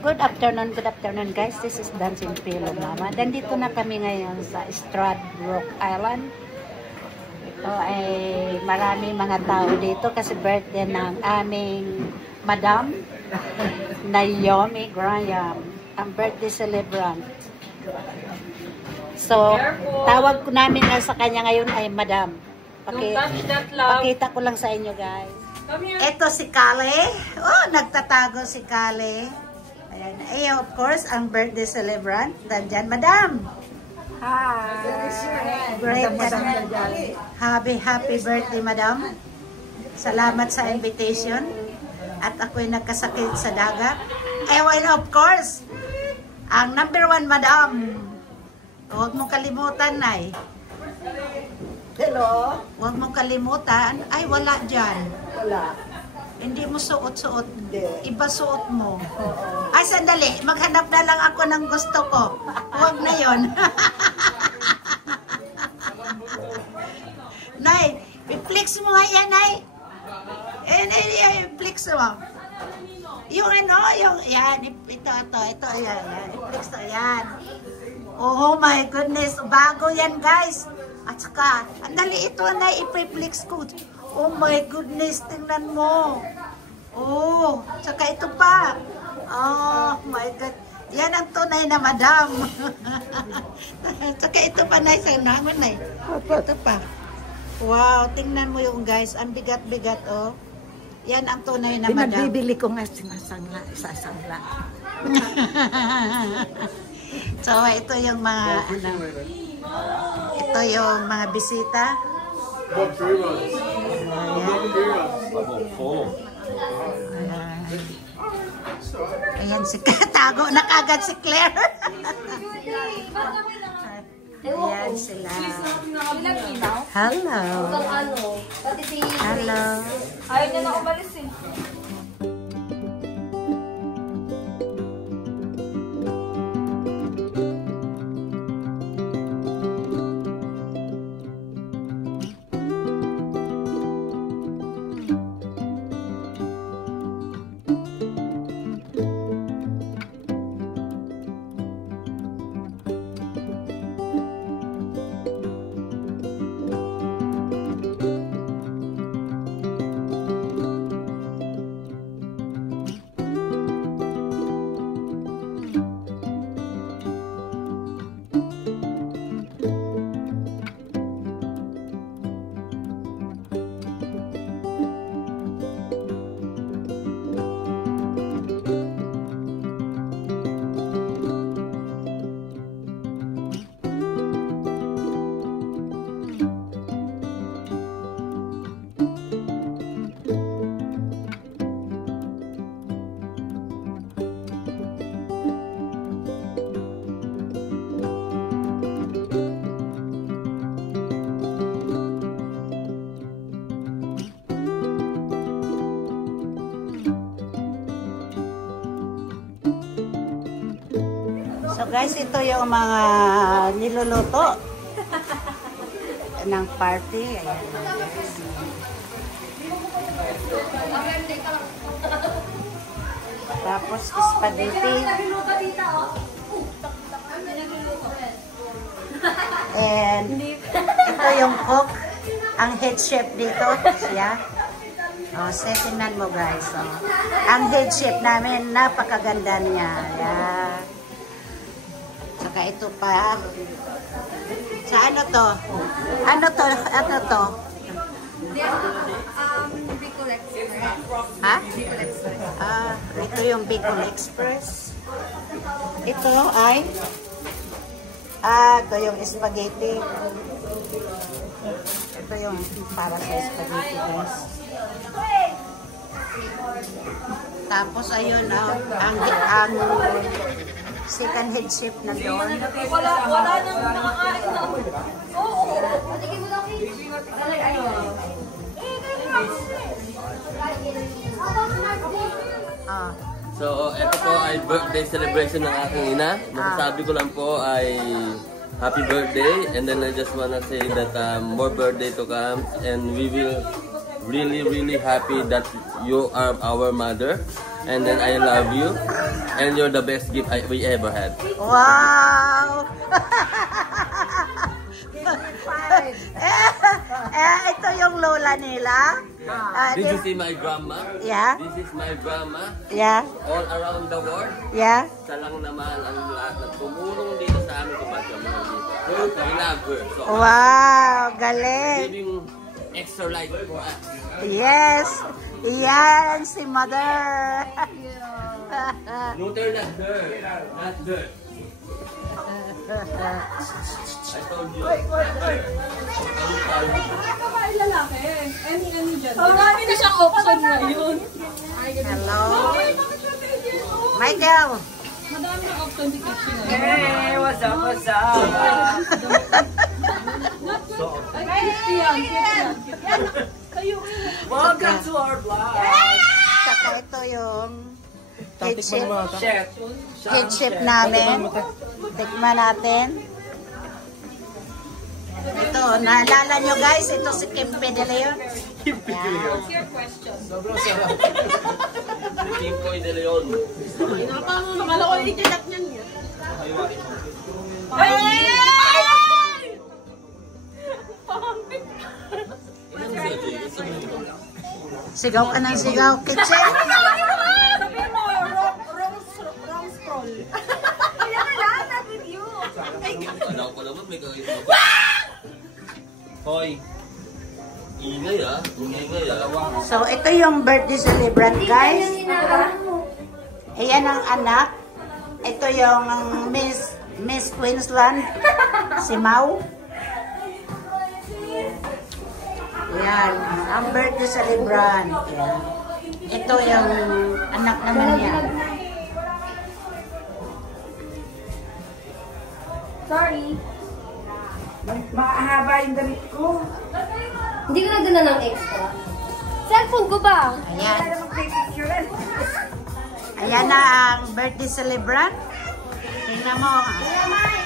Good afternoon guys. This is Dancing Pillow Mama. Nandito na kami ngayon sa Stradbroke Island. Ito ay maraming mga tao dito kasi birthday ng aming Madam Naomi Graham, ang birthday celebrant. So, tawag ko namin na sa kanya ngayon ay Madam. Pakita ko lang sa inyo guys. Ito si Kale. Oh, nagtatago si Kale. Ayan. Ayan, of course, ang birthday celebrant. Dandyan, Madam. Hi. Great. Happy birthday, Madam. Salamat sa invitation. At ako'y nagkasakit sa dagat. And of course, ang number 1, Madam. Huwag mong kalimutan, Nay. Hello? Huwag mong kalimutan. Ay, wala dyan. Wala. Hindi mo suot-suot. Hindi. Iba suot mo. Ay, sandali. Maghanap na lang ako ng gusto ko. Huwag na yon. Nay, i-flex mo nga yan, Nay. I-flex mo. Yung ano, yan. Ito, yan. I-flex to, yan. Oh my goodness. Bago yan, guys. At saka, andali ito, Nay. I-flex ko. Oh my goodness, tingnan mo. Oh, tsaka ito pa. Oh my God. Yan ang tunay na Madam. Tsaka ito pa na isang naman na. Ito pa. Wow, tingnan mo yung guys. Ang bigat-bigat, oh. Yan ang tunay na Madam. Pinagbibili ko nga sinasangla. So, ito yung mga, ito yung mga bisita. Ayan si Tago na kagad si Claire. Ayan sila. Hello. Hello. Ayaw niya na umalis eh. So guys, ito yung mga niluluto ng party. Ayan. Tapos spaghetti. And ito yung cook, ang head chef dito, siya. Oh, tingnan mo guys. Oh. Ang head chef namin, napakaganda niya. Yeah. Saka ito pa. Sa ano to? Ano to? Bicol Express. Ito yung Bicol Express. Ito ay ito yung spaghetti. Ito yung para sa spaghetti, guys. Tapos ayun ang second head chef na doon. Wala nang nakakain na. Oo. Patigin mo lang So, ito po ay birthday celebration ng aking ina. Masasabi ko lang po ay happy birthday, and then I just wanna say that more birthday to come, and we will really happy that you are our mother, and then I love you, and you're the best gift we ever had. Wow! Ito yung lola nila. Did you see my grandma? Yeah. This is my grandma. Yeah. All around the world. Yeah. Siya lang naman ang lahat ng tumulong dito sa amin kung bakit kami dito. We love her. So, Wow, galing. giving extra life for us. Yes. Yan si mother. Luther, not her. Not her. I told you. Nakakabain lalaki. Any dyan. Marami na siyang option ngayon. Hello. Michael. Madami na option si Kitchen ngayon. Hey, what's up, what's up? Welcome to our vlog. Saka ito yung head chef. Chef. Head chef namin. Tikman natin. Ito, naalala nyo guys, ito si Kimpe De Leon. What's your question? Kimpoy De Leon. Nakala ko yung itinat niyan niya. Sigaw ka ng sigaw, kitchen. Sabihin mo, wrong scroll. Kaya na lahat na video. Alam ko naman may gawin mo. Hoy. Ingay ah. Ingay ah. So, ito yung birthday celebrant guys. Ayan ang anak. Ito yung Miss Queensland. Si Mau. Ayan. Ang birthday celebrant. Ayan. Ito yung anak naman niya. Sorry. Mahaba yung damit ko. Hindi ko nagdala ng extra. Cellphone ko ba? Ayan. Ayan na ang birthday celebrant. Tingnan mo.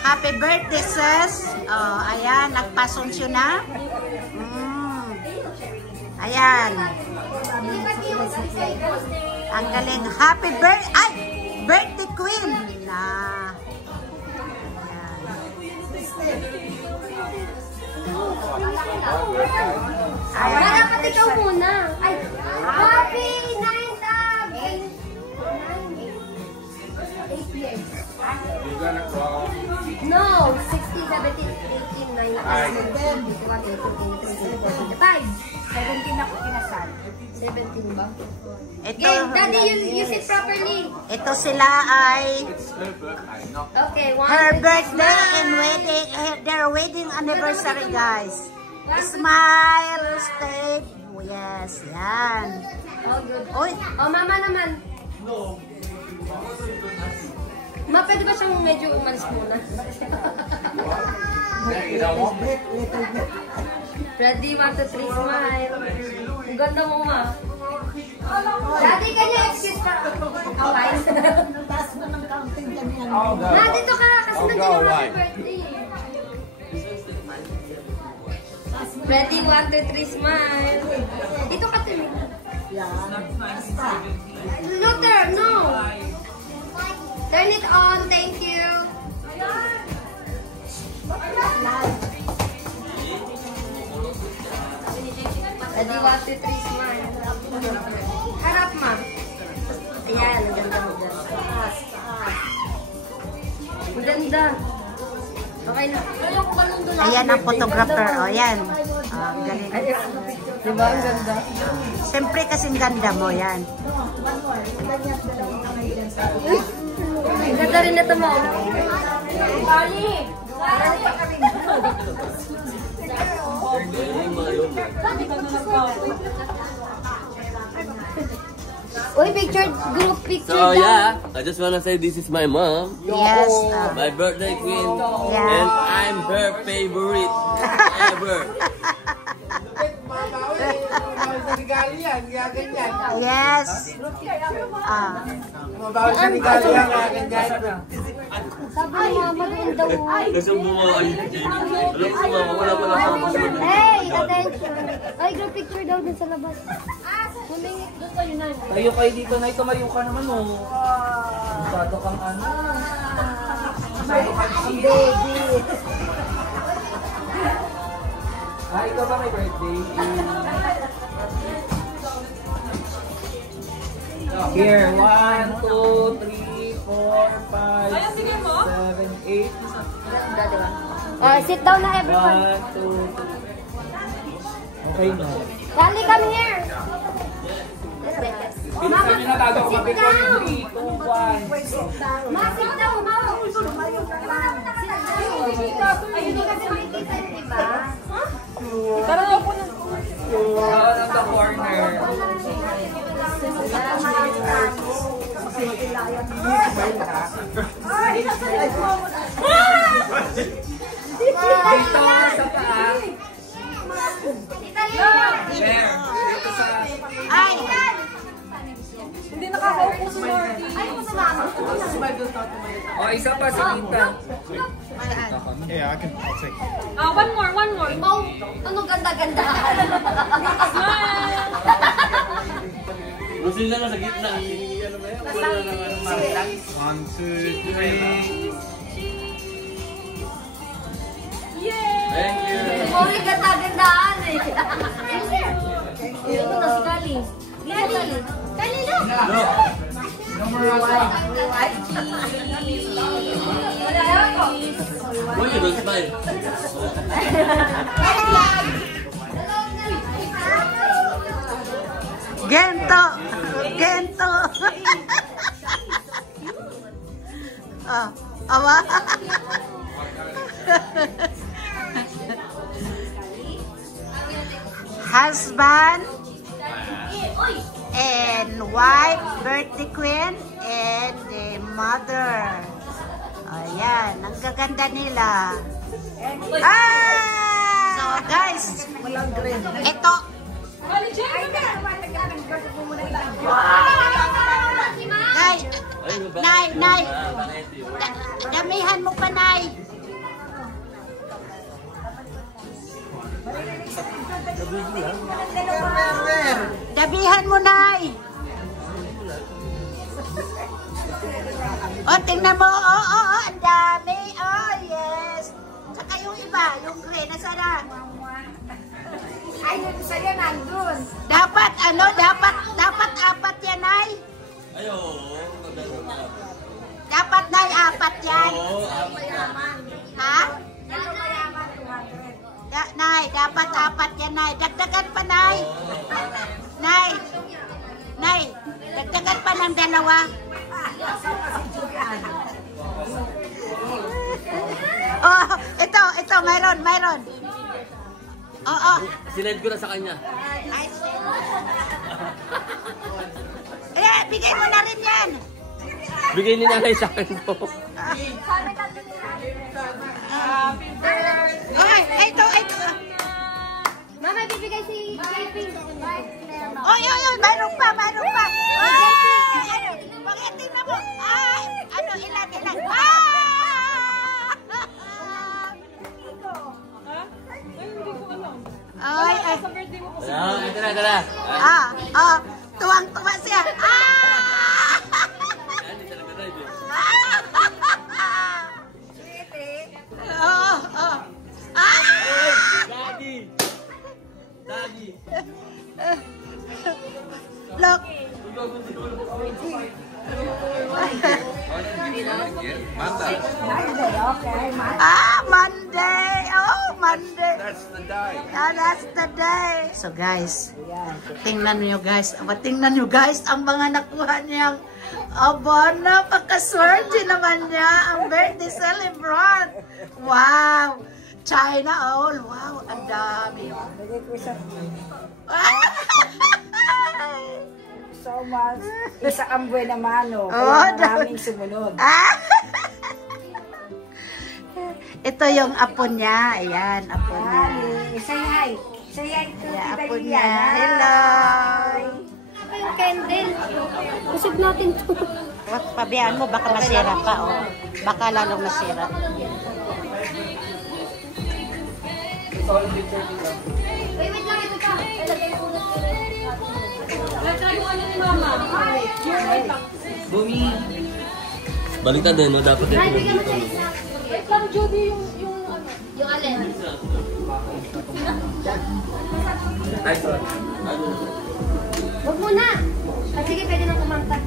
Happy birthday, sis. Oh, ayan. Nagpasunsyo na. Ayan. Ang galing. Happy birthday. Ay! Birthday queen. Na. Ayan. Dapat ikaw muna. Ay, happy 9th of 8 years. No, 16, 17, 18, 19, 20, 21, 22, 23, 24, 17 ako kinasal. 17 ba? Ito, Daddy, you sit properly. ito sila ay Okay, her birthday and wedding, their wedding anniversary, guys. Smile, stay. Yes, yan. Oh, good. Uy, Oh, mama naman. Ma, pwede ba siyang medyo umalis muna? Ready, 1, 2, 3, smile. Ang ganda mo, ma. Daddy, can you excuse ka? Okay. Ma, dito ka. Kasi nandiyan yung happy birthday. Ready, 1, 2, 3, smile. Dito ka, Timmy. Luther, no. Turn it on, thank you. Ready, 1, 2, 3, smile. Harap, ma. Ayan, ang ganda mo dyan. Ang ganda. Okay na. ayan ang photographer. O, yan. Ang galing. Diba ang ganda? Siyempre kasing ganda mo yan. Ganda rin ito mo. Uy, group picture So yeah, I just wanna say this is my mom, Yes. my birthday queen, Yeah. and I'm her favorite ever. Yes. Sabi mo, mag-uun daw. Kasi bumawa alam ko mama, wala pala ako. Hey, attention. Ay, group picture daw dun sa labas. Humingit doon kayo na. Tayo kayo dito na, tumayo ka naman oh. Masyado kang ano. Ang baby. Ikaw ba may birthday? Here, 1, 2, 3, 4, 5, 6, 7, 8. Sit down na everyone. 1, 2, 3. Okay na. Dali, come here. Bilisan nyo na bago ako mag-record. 3, 2, 1. Ma, sit down, ma. Ayun kasi may kita, diba? Tara na po na. Sa the corner. Dito sa paa. There. Dito sa... Ay! Hindi nakakaupo si Lordy. Ay, ko sa mama. O, isa pa si Tita. Yeah, I'll take it. One more. Wow, ano ganda-ganda. Gusto nila na sa gitna. 1, 2, 3. Thank you. Sorry, ganda-gandaan eh. Ito na si Kali. Kali lang. No. Why you don't smile? Gento! Gento! Oh, awa? Husband and wife, birthday queen, and the mother. Ayan, ang gaganda nila. Ah! So guys, ito. Nay, damihan mo pa, Nay. Dabihan mo, Nay. O, tingnan mo. Ang dami. Oh, yes. Saka yung iba, yung gray, nasa na? Ay, nandun sa'yo, nandun. Dapat apat yan, Nay. Ay, oo. Dapat, Nay, apat yan. Ha? Nay, dapat apat yan, Nay. Dagdagan pa, Nay. Nay, dagdagan pa ng dalawa. Oh, ito, mayroon. Oo. Sinend ko na sa kanya. Bigay mo na rin yan. Bigay ni nanay sa akin po. Okay, ito. Mama, bibigay si JP. Oy, mayroon pa. Bakit tingnan mo? Ay, ilan? Ay. Ito na. Tuwang-tuwa siya. Daddy. Look. Monday. Oh, Monday. That's the day. That's the day. So guys, tingnan nyo guys. Tingnan nyo guys ang mga nakuha niyang aba, napakaswerte naman niya ang birthday celebrant. Wow! China all. Wow, ang dami. So much. Isa ang buwan naman, no? Oh, maraming sumunod. Ito yung apo niya. Ayan, apo niya. Say hi. Say hi to Ayan, Tita apo niya. Liliana. Hello. Ito yung candle. Kusog natin to. Wag, pabayaan mo, baka masira pa. Oh. Baka lalong masira. Wait lang, ito pa. Ilagay ko na ito. Try mo ano ni Mama. Bumi. Baliktad din, no? Dapat din Ay, bigyan mo dito. siya isa. Wait lang, Judy, yung ano. Yung alin? Nice one. Huwag muna. Sige, pwede nang kumanta.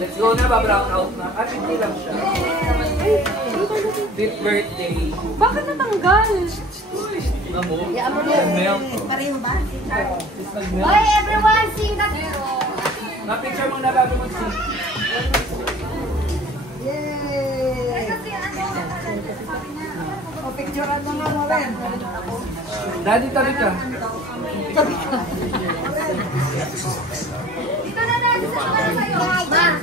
Let's go na, ba-brown out na. At hindi lang siya. Fifth birthday. Bakit natanggal? Amo. Yaan mo Nag-melt. Pareho ba? Nag-melt. Hoy, everyone, sing that. Na-picture mo na bago mag-sing. Picturean mo nga mo rin. Daddy, tabi ka. Dito na natin sa mga sa'yo. Ma,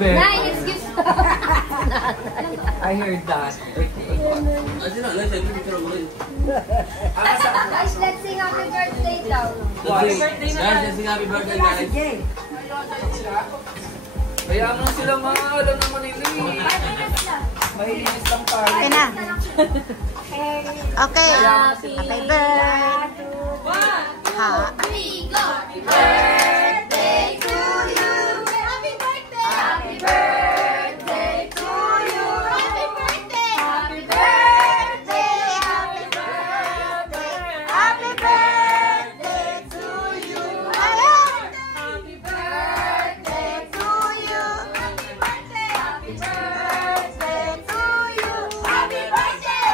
Ben, Nine, excuse me. I heard that. Guys, let's sing happy birthday daw. Guys, let's sing happy birthday, guys. Kaya mo sila mga alam naman nila eh. Mahihinis lang tayo. Okay na. Okay. Happy birthday. Happy birthday to you. Happy birthday. Happy birthday to you. Happy birthday. Happy birthday. Happy birthday. Happy birthday to you. Happy birthday to you. Happy birthday. Happy birthday to you. Happy birthday.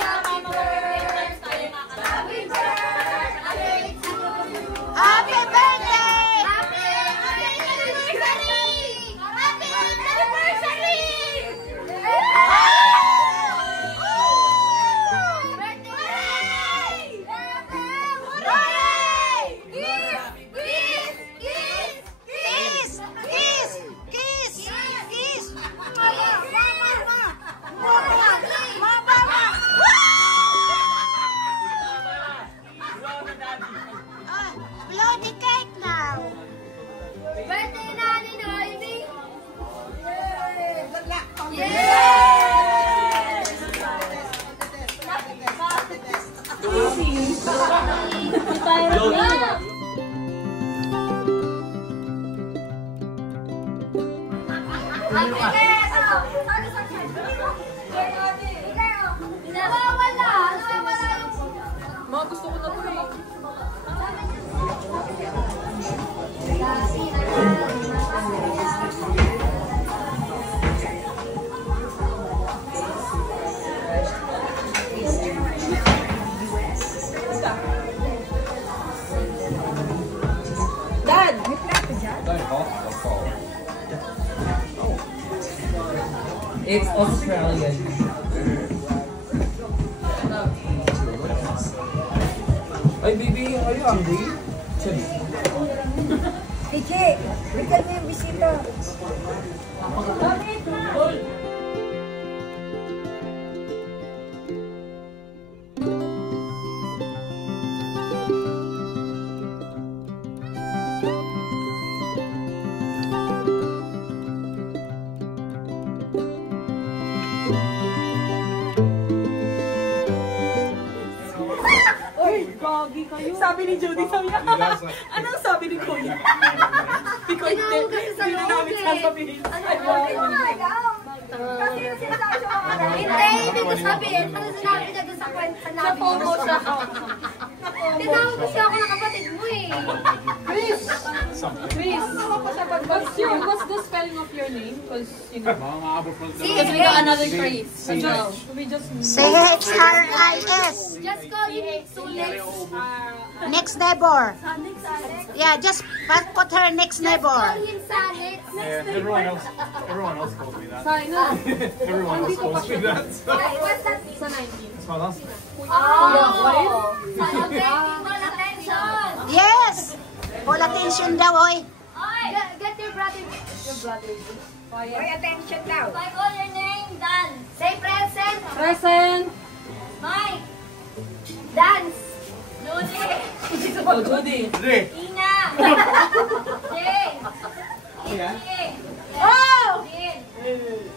Happy birthday. Happy birthday to you. Happy birthday! Happy anniversary! Happy anniversary! Kiss! Kiss! Kiss! Kiss! Blow the cake now! Birthday na ni Noemi! Nawawala yung... Mga gusto ko na to eh. Dad, may plato dyan? It's Australian. Ay, baby, are you hungry? Sorry. Ike, bigyan mo yung bisita. Gagi kayo. Sabi ni Judy, sabi niya, anong sabi ni Kuya? Because hindi na namin sasabihin. Kasi yung sinasabi siya mga anak. Hindi, hindi ko sabihin. Ano sinabi niya doon sa kwento? Sa pomo siya. Tinawag ko siya ako ng kapatid mo eh. Chris! Chris! What's the spelling of your name? Because, you know, because we got another Chris. So we just... C-H-R-I-S. Just call him Sulex. Next neighbor. Yeah, just put her next neighbor. Call him Sanex. Yeah, everyone else calls me that. Sorry, no. Everyone else calls me that. What's that? Sa 19. That's my last name. Oh! Okay, full attention. Yes! Full attention daw, oy. Get your brother. Pay attention now. If I call your name, Dan. Say present. Present! Mike. Dance. Judy. Oh, Judy. Ina. Jay. Izzy. Oh! Din.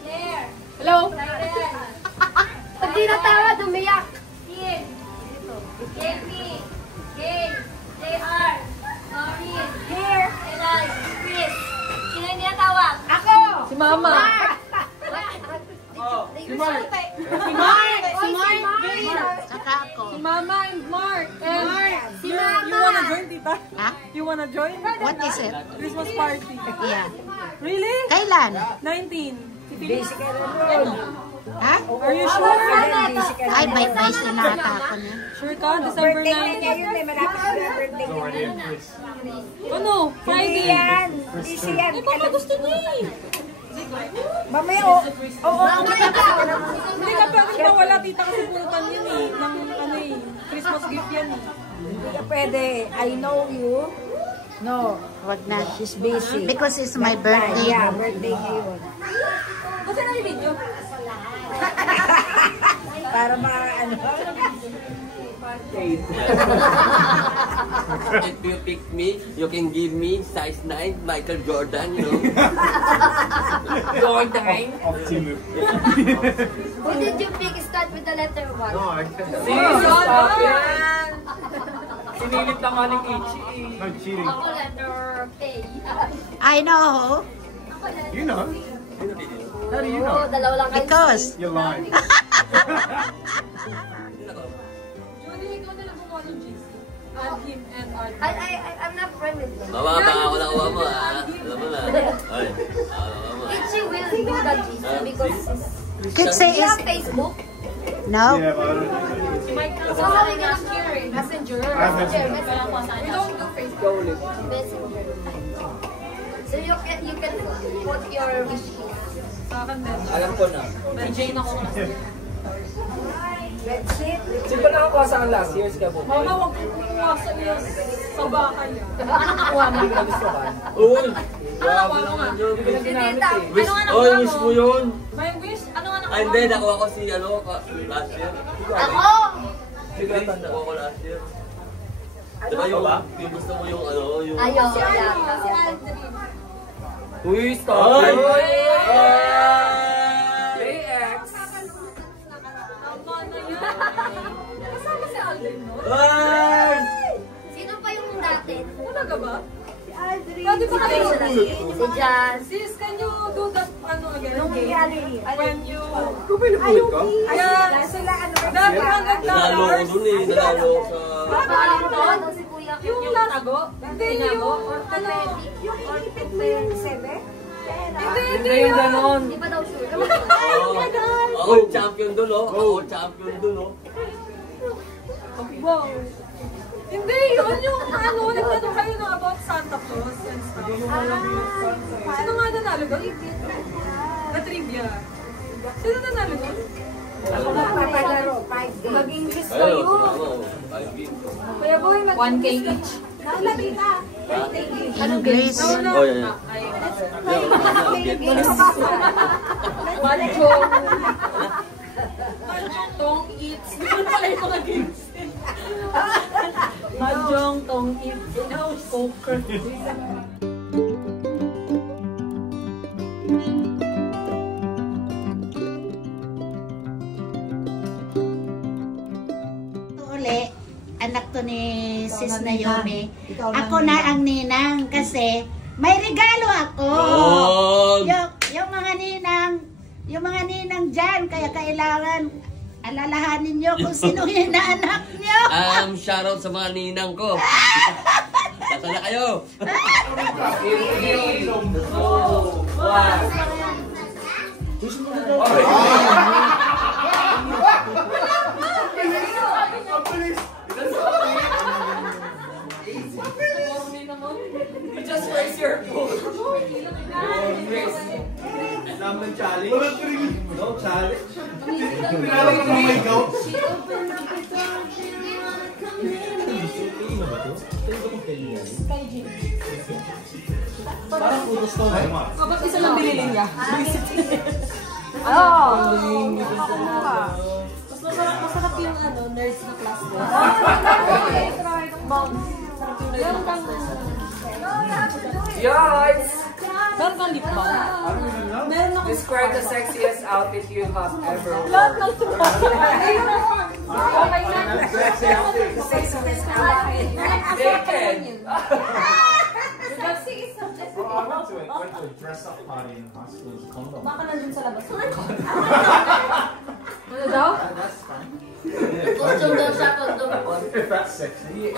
Claire. Hello? Tyler. Pag di natawa, dumiyak. Kim. JP. Gail. JR. Maureen. Here. Elal. Chris. Sino yung tinatawag? Ako. Si Mama. Si Mark. Saka ako. Si Mama and Mark. And Si Mama. you wanna join, Tita? Ha? You wanna join? What is it? Christmas party. Yeah. Really? Kailan? 19. Si Philip. Busy ka rin. Ha? Are you sure? Busy ka Ay, rin. may base na ata ako niya. Sure ka? December Birthday na niya 19. yun eh. Malapit na birthday niya. Already in Chris. Ano? Hindi Friday. yan. Busy yan. Eh, baka gusto niya eh. Mamaya o. Oo. Hindi ka pwedeng mawala, Tita, kasi punutan yun eh. Ng ano eh. Christmas gift yan eh. Hindi ka pwede. I know you. No. Wag na. She's busy. Because it's my birthday. Yeah, birthday niya yun. Kasi na yung video. Para ano. If you pick me, you can give me size 9, Michael Jordan, you know. Jordan. Of Timu. Who did you pick? Start with the letter 1. No, I can't. Stop yan! Sinilip lang nga ni Kichi eh. No cheating. Ako letter K. I know. You know. How do you know? Oh, dalawa lang kayo. Because. You're lying. Judy, ikaw na lang gumawa ng GC. Add him and Art. I'm not friend with them. Mama, baka ako nakuha mo ha. Alam mo na. Ay, alam mo. Itchy will do the GC because Kitsi you is. have Facebook. No? Yeah, but I don't know. So how are you gonna share it? Messenger. I have Messenger. Messenger. We don't do Facebook. Messenger. So you can put your wish list. Sa akin din. Alam ko na. May Jane ako kasi. Let's see. Sino ba nakakuha sa akin last year's ka po? Mama, huwag kong kumuha sa iyo sa bakal yan. Ano nakuha mo? Hindi ko nagustuhan. Uy! Ano nakuha mo nga? Hindi ko na ginamit eh. Wish, Ano nga oy, nakuha wish mo? mo yun. May wish? Ano nga Ay, nakuha hindi, mo? nakuha ko si, ano, last year. Ako! Grace, nakuha ko last year. Diba yung gusto mo yung, ano, yung... Ayaw. Si Aldrin. Uy, stop Ay! it! Ay! JX! Tama na yan. Kasama si Aldrin, no? Ay! Sino pa yung dati? Talaga ba? Pwede ba kayo? Si Jazz. Sis, can you do that, ano again? Nung reality. When you... Ikaw ba nabulit ka? Yeah, Sila ano. that Nalalo ko $100. dun eh, nalalo ko sa... Paano to? Ano si Kuya? Yung last... Tago? Hindi, yung... Ano? Yung inipit mo yung 7? Hindi yung ganon. Hindi pa daw sure. Ako yung champion dun, oh. Ako yung champion dun, oh. Wow. Hindi, yun yung ano, nagtanong kayo na about Santa Claus and stuff. Sino nga nanalo doon? Na trivia. Sino nanalo doon? Ako magpapalaro. 5 days. Mag-English Ayun, kayo. ako, 5 games. Kaya boy, 1K each. English. Oh, yeah, yeah. Mahjong. Tong eats. Doon pala yung mga games. Mahjong, tong eats. Poker. Uli, anak to ni Sis Naomi. Ako na ang ninang kasi may regalo ako. Yung mga ninang dyan, kaya kailangan alalahanin nyo kung sino yung inaanak nyo. Shoutout sa mga ninang ko. Sana kayo! 3, 2, 1. You just raise your phone. Number challenge? No challenge? Pinalap ko may go? Parang putos to. Kapag isa lang binili niya. Masarap yung nerds na class ko. Guys! Meron kang lip balm? Meron ako. Describe the sexiest outfit you have ever worn. Lahat ng suot. Sexiest outfit. Naked. I went to a dress-up party in high school. Baka nandun sa labas. Ano daw? That's fine. Kondom daw siya, kondom. If that's sexy.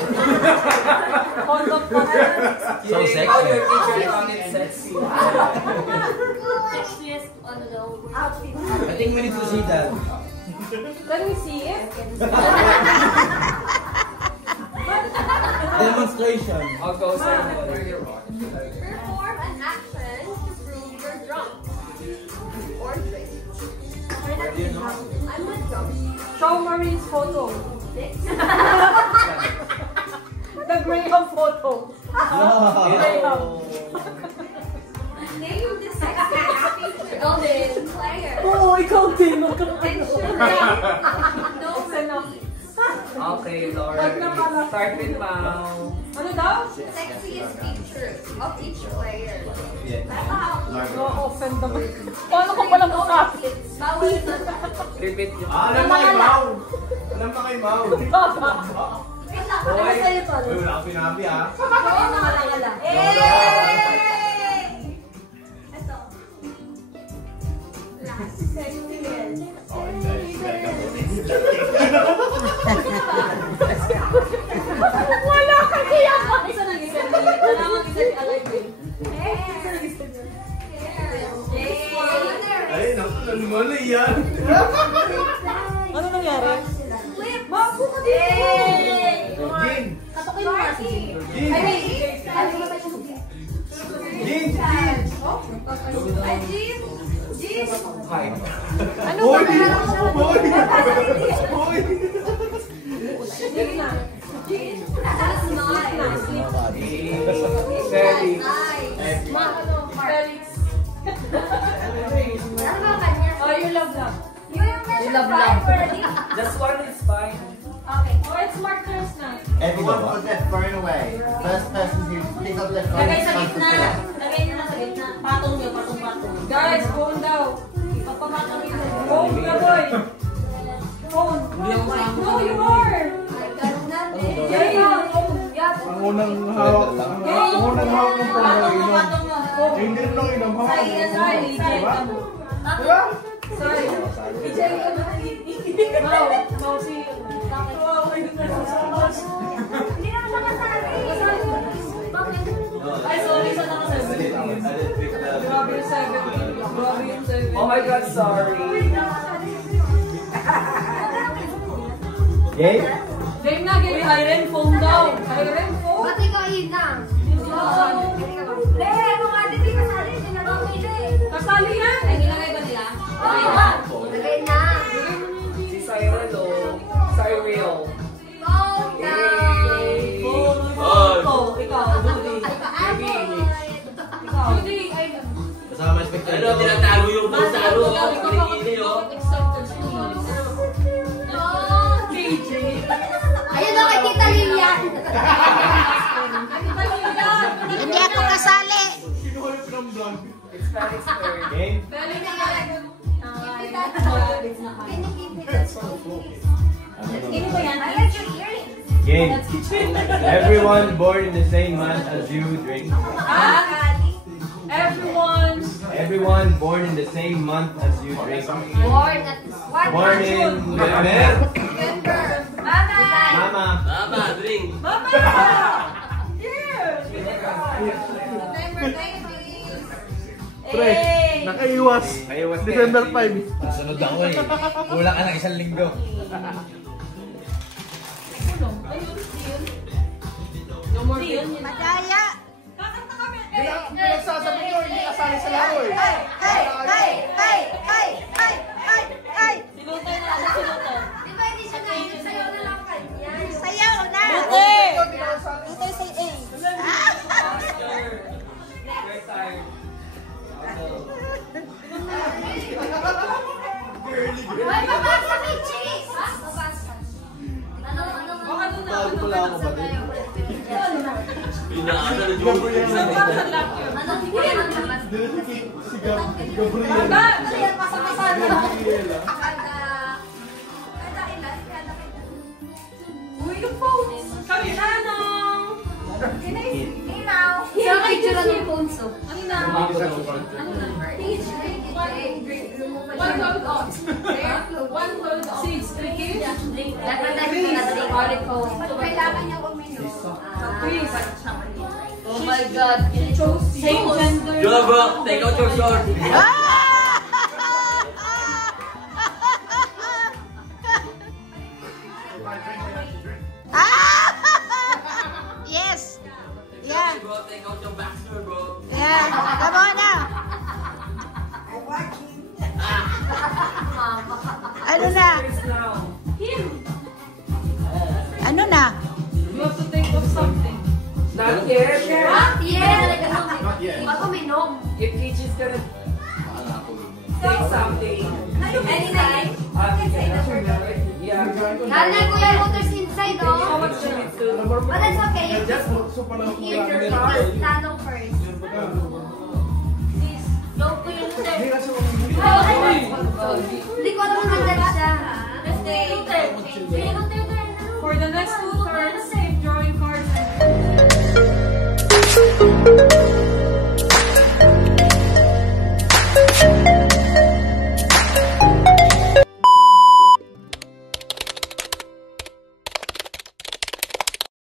Condom pa. So sexy. How your teacher found it sexy. Sexiest, outfit. I think we need to see that. Can we see it? Demonstration. I'll go say Perform an action to prove you're drunk. Or drink. I'm not drunk. Show Marine's photo. The Graham photo. Graham. Name the sexiest feature player. Oo, ikaw din. And should have no Okay, Lord. Start with Mau. Ano daw? sexiest feature of each player. No-offend naman. Paano ko palang makasit? Bawal na. Repeat yung... Alam pa kay Mau. Alam pa kay Mau. Wait lang, ano ba sa'yo to? Uy, wala akong sinabi ha. Oo, nakalala. Ito. Last. Sexiest. Wala ka kaya! Isa na isa. Wala mo isa ni Alain. Ay, naku, mali yan. Ano nangyari? Flip! Bago ka din! Jin! Katokin mo nga si Jin. Jin! Ay, wait. Ano ba tayo sa Jin? Jin! Ay, Jin! Jin! Hi. Ano Boy! ba? Boy! Boy! Sige na. That's nice. Very. Nice. Felix. Ano ba kanya? Oh, you love love. You love love. Just one is fine. Okay. Oh, it's Mark Nurse na. Everyone put their phone away. First person who pick up their phone. Lagay sa gitna. Lagay nyo na sa gitna. Patong nyo, patong-patong. Guys, phone daw. Papapatong nyo. Phone na, boy. Phone. No, you are. Ay, ganun natin. Yeah, phone. Ang unang hawak. Ang unang hawak ng phone na inom. Patong nyo. Hindi rin lang inom. Hawak ng Sorry, phone. Diba? Diba? Sorry. Mau, si... Hindi naman nakasabi. Bakit? Ay, sorry sa nakasabi. Grabe yung 70. Grabe yung 70. Oh my God, sorry. Yay? Game na, game. Hiren phone daw. Hiren phone. Ba't ikaw yun na? Ano nga din, di kasali. Hindi na mamili. Kasali yan. Ay, nilagay ba nila? Nilagay na. Si Cyril, oh. Cyril. Phone down. Phone. Ikaw, Judy. Ay, pa-apple. Ikaw. Judy. Ay, Kasama spectator. Ano, tinatago yung phone sa ano, kinikili, oh. KJ. Ayun na kay Tita Lilian. Hindi ako kasali. Kinuhulip ng vlog. It's Felix turn. Game? Sino ba yan? I like your earrings. Game. Everyone born in the same month as you drink. Everyone. Everyone born in the same month as you drink. Born at what? Born in November. November. Mama. Mama. Tama, drink. Mama! Yeah! Pre, nakaiwas. December 5. Sunod ako eh. Kulang ka ng 1 linggo. Madaya! Kakanta kami! Pinagsasabi ko, hindi kasali sa laro eh. Silutay na, silutay. Di ba hindi siya nainin? Sayaw na lang kanya. Sayaw na! Ito say A. Ay, mabasa, Michi! Mabasa. Ano? Bago pala ako ba din? Pinaano na yung Si Gabriel. Uy, yung phone! Kami na, Nong! Yung picture ng phone so. Ano na? One gold off. One gold off. Seeds, 3 kids? Dapat natin na phone. Kailangan niya uminom. Please. Oh my God. Same gender. Yo bro, take out your sword. Yes! Yeah, Bro, take out your backsword, bro. yeah. Come on now. Ano na? Ano na? You have to think of something. Not yet. Not yet. Bago minom. If Kichi's gonna say something. Anytime. Yeah. Lalo Kuya Looters inside, How oh. much do you need to? But that's okay. Just so pala ako Hear your first, Nano first. Please. Go Kuya Looters. Hindi ko alam kung nandyan siya. Kuya Looters. For the next 2 turns,